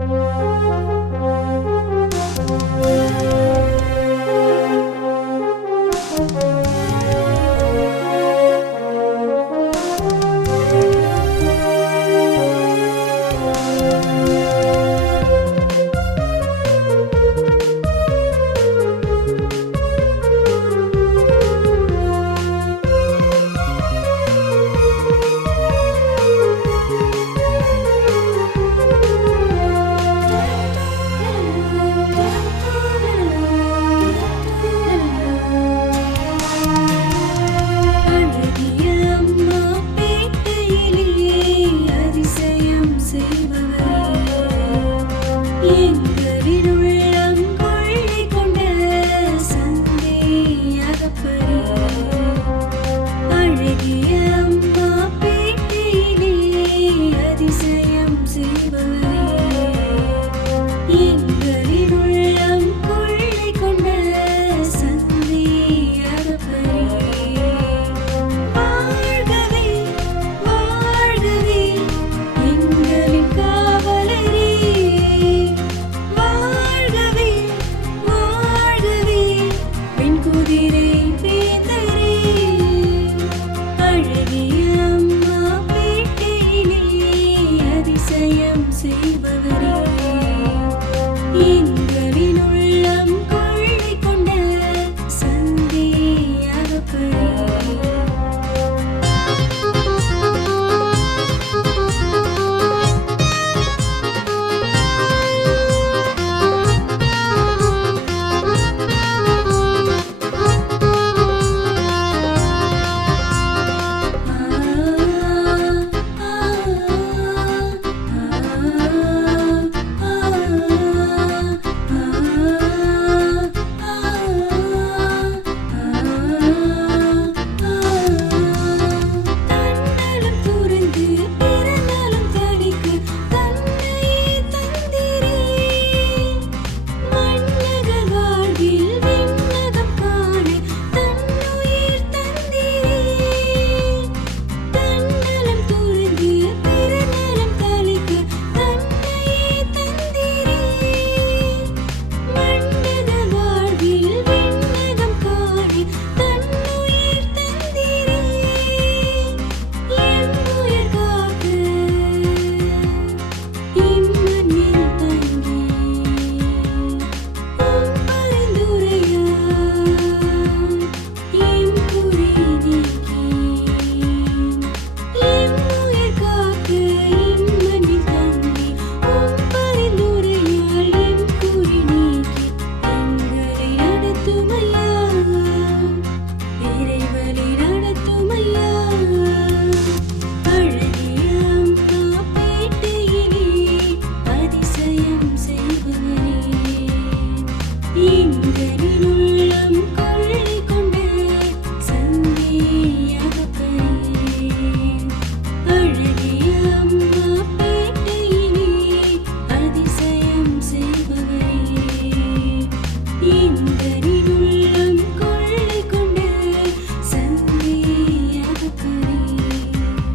you. see my